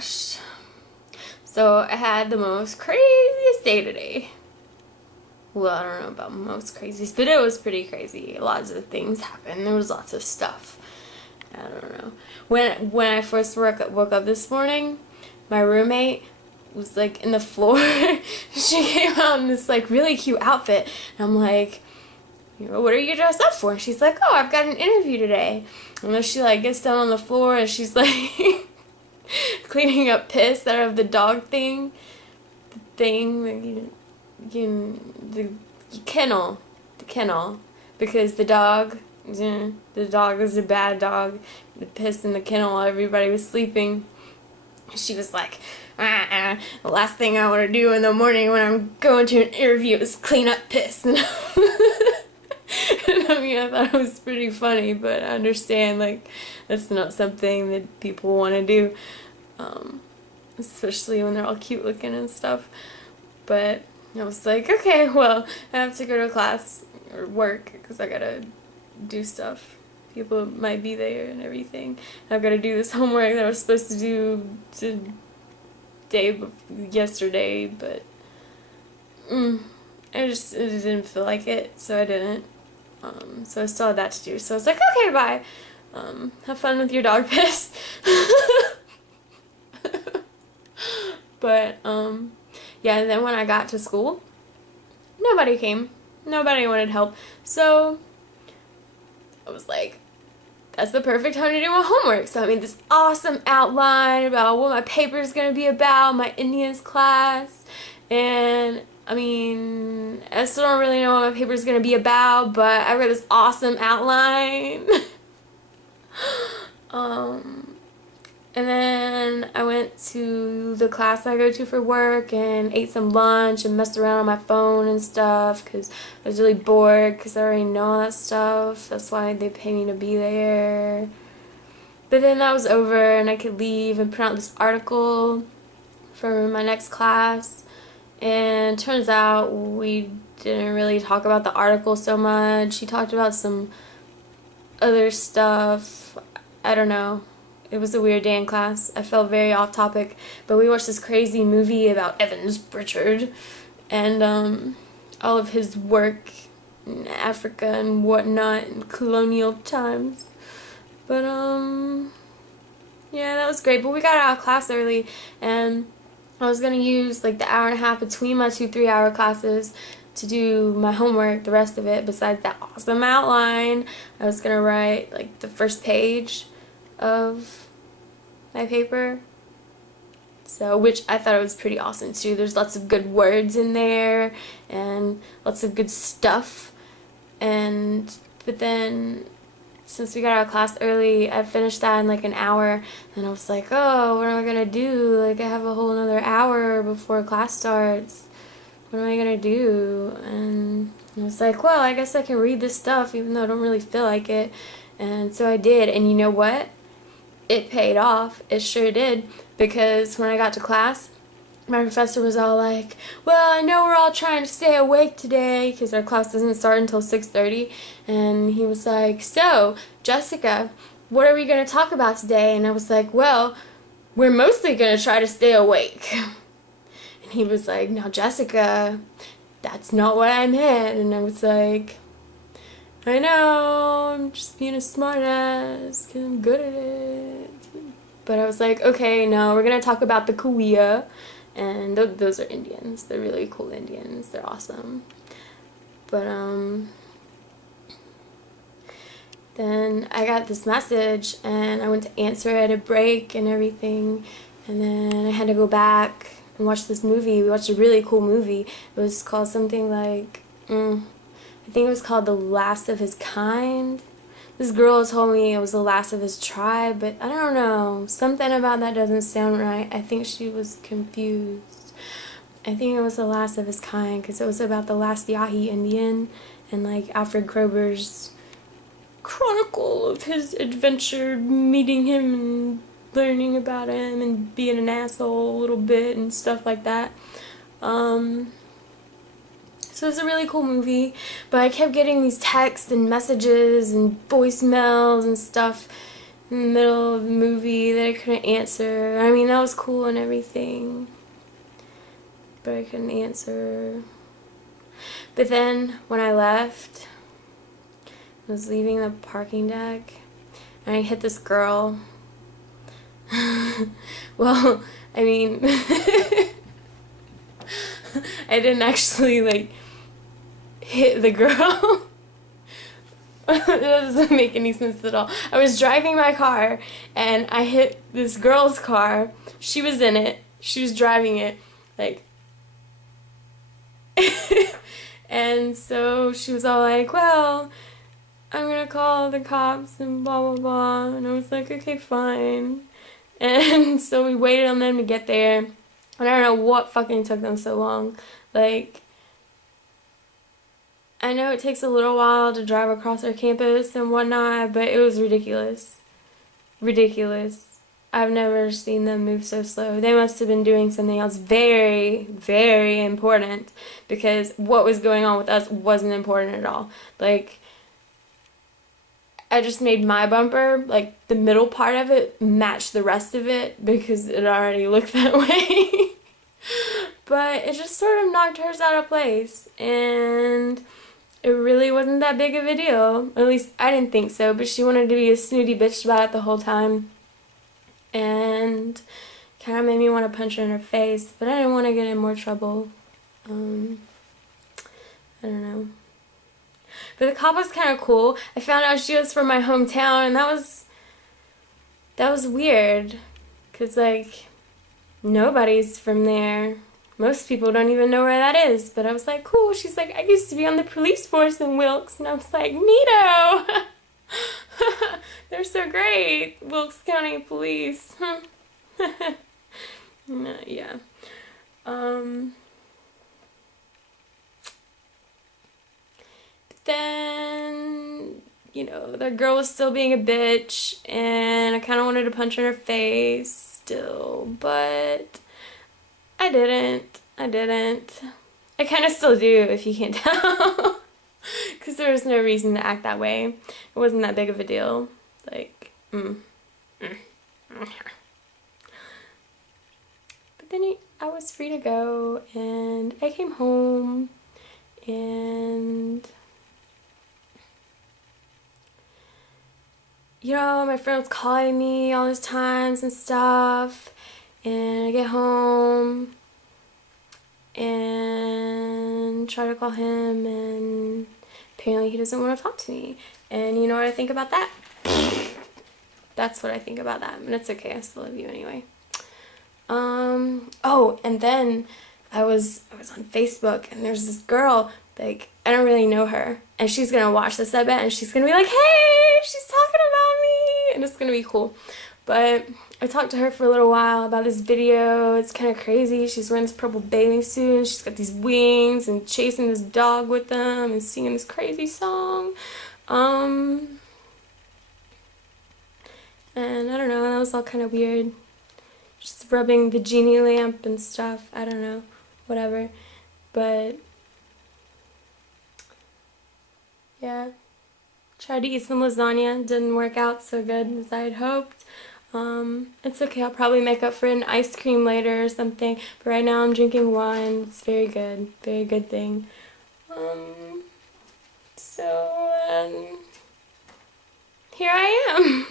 gosh. So I had the most craziest day today. Well, I don't know about most craziest, but it was pretty crazy. Lots of things happened. There was lots of stuff. I don't know. When I first woke up this morning, my roommate was like in the floor. She came out in this like really cute outfit. And I'm like, what are you dressed up for? And she's like, oh, I've got an interview today. And then she like gets down on the floor and she's like cleaning up piss out of the dog thing. The thing that the kennel. Because the dog is a bad dog. The piss in the kennel while everybody was sleeping. She was like, the last thing I want to do in the morning when I'm going to an interview is clean up piss. And I mean, I thought it was pretty funny, but I understand, like, that's not something that people want to do, especially when they're all cute looking and stuff. But I was like, okay, well, I have to go to class or work because I gotta do stuff. People might be there and everything. I've got to do this homework that I was supposed to do yesterday, but I just didn't feel like it, so I didn't. So I still had that to do. So I was like, okay, bye. Have fun with your dog piss. But yeah, and then when I got to school, nobody came. Nobody wanted help. So I was like, that's the perfect time to do my homework. So I made this awesome outline about what my paper is going to be about, my Indians class. And I mean, I still don't really know what my paper is going to be about, but I read this awesome outline. And then I went to the class I go to for work and ate some lunch and messed around on my phone and stuff because I was really bored because I already know all that stuff. That's why they pay me to be there. But then that was over and I could leave and print out this article for my next class. And turns out we didn't really talk about the article so much. She talked about some other stuff. I don't know. It was a weird day in class. I felt very off topic, but we watched this crazy movie about Evans Pritchard and all of his work in Africa and whatnot in colonial times. But yeah, that was great. But we got out of class early, and I was gonna use like the hour and a half between my 2 3-hour classes to do my homework, the rest of it. Besides that awesome outline, I was gonna write like the first page of my paper, so which I thought it was pretty awesome too. There's lots of good words in there and lots of good stuff. And but then since we got out of class early, I finished that in like an hour, and I was like, oh, what am I gonna do? Like, I have a whole another hour before class starts. What am I gonna do? And I was like, well, I guess I can read this stuff even though I don't really feel like it. And so I did, and you know what? It paid off. It sure did, because when I got to class, my professor was all like, well, I know we're all trying to stay awake today because our class doesn't start until 6:30, and he was like, so, Jessica, what are we going to talk about today? And I was like, well, we're mostly going to try to stay awake. And he was like, now, Jessica, that's not what I meant. And I was like, I know, I'm just being a smart ass because I'm good at it. But I was like, okay, no, we're going to talk about the Cahuilla. And those are Indians. They're really cool Indians. They're awesome. But, then I got this message and I went to answer it at a break and everything. And then I had to go back and watch this movie. We watched a really cool movie. It was called something like, I think it was called The Last of His Kind. This girl told me it was the last of his tribe, but I don't know. Something about that doesn't sound right. I think she was confused. I think it was The Last of His Kind because it was about the last Yahi Indian and like Alfred Kroger's chronicle of his adventure meeting him and learning about him and being an asshole a little bit and stuff like that. So it's a really cool movie, but I kept getting these texts and messages and voicemails and stuff, in the middle of the movie that I couldn't answer. I mean, that was cool and everything, but I couldn't answer. But then when I left, I was leaving the parking deck and I hit this girl. Well, I mean, I didn't actually like hit the girl. That doesn't make any sense at all. I was driving my car and I hit this girl's car. She was in it. She was driving it. Like, and so she was all like, well, I'm gonna call the cops and blah blah blah. And I was like, okay, fine. And so we waited on them to get there. And I don't know what fucking took them so long. Like, I know it takes a little while to drive across our campus and whatnot, but it was ridiculous. Ridiculous. I've never seen them move so slow. They must have been doing something else very, very important, because what was going on with us wasn't important at all. Like, I just made my bumper, like the middle part of it, match the rest of it because it already looked that way. But it just sort of knocked hers out of place, and it really wasn't that big of a deal. At least I didn't think so, but she wanted to be a snooty bitch about it the whole time. And kind of made me want to punch her in her face, but I didn't want to get in more trouble. I don't know. But the cop was kind of cool. I found out she was from my hometown, and that was weird, cause like nobody's from there. Most people don't even know where that is. But I was like, cool. She's like, I used to be on the police force in Wilkes, and I was like, neato. They're so great, Wilkes County Police. Yeah. Then, you know, the girl was still being a bitch, and I kind of wanted to punch her in her face still, but I didn't. I kind of still do, if you can't tell. Because there was no reason to act that way. It wasn't that big of a deal. Like, But then I was free to go, and I came home, and you know, my friend was calling me all these times and stuff, and I get home and try to call him, and apparently he doesn't want to talk to me. And you know what I think about that? That's what I think about that, but it's okay, I still love you anyway. Oh, and then I was on Facebook, and there's this girl, like, I don't really know her, and she's gonna watch this, I bet, and she's gonna be like, hey, she's talking about me, and it's gonna be cool. But I talked to her for a little while about this video. It's kind of crazy. She's wearing this purple bathing suit, and she's got these wings, and chasing this dog with them, and singing this crazy song. And I don't know, that was all kind of weird. Just rubbing the genie lamp and stuff. I don't know, whatever. But yeah, tried to eat some lasagna. Didn't work out so good as I had hoped. It's okay, I'll probably make up for an ice cream later or something, but right now I'm drinking wine. It's very good thing. So, here I am.